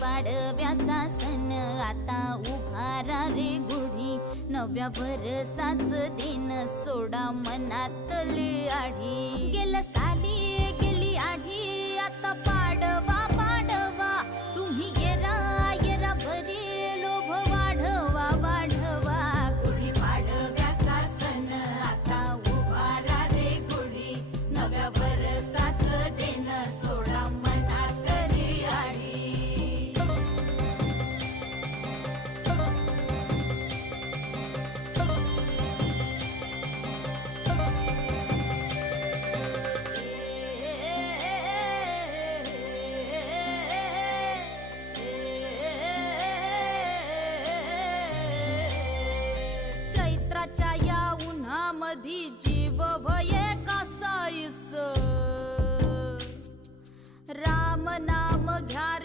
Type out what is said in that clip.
पाडव्याचा सण आता उभारा रे गुढी, नव्या वर्षाच दिन सोडा मनातली आढी. गेल्या साली गेली आढी, आता पाडवा पाडवा, तुम्ही येरा येरा बरी लोभ वाढवा वाढवा. गुढी पाडव्याचा सण आता उभारा रे गुढी, नव्या वर्षाच दिन सोडा मनातली आढी. चैत्राच्या या उन्हामधी जीव भये कासाईस, राम नाम घ्या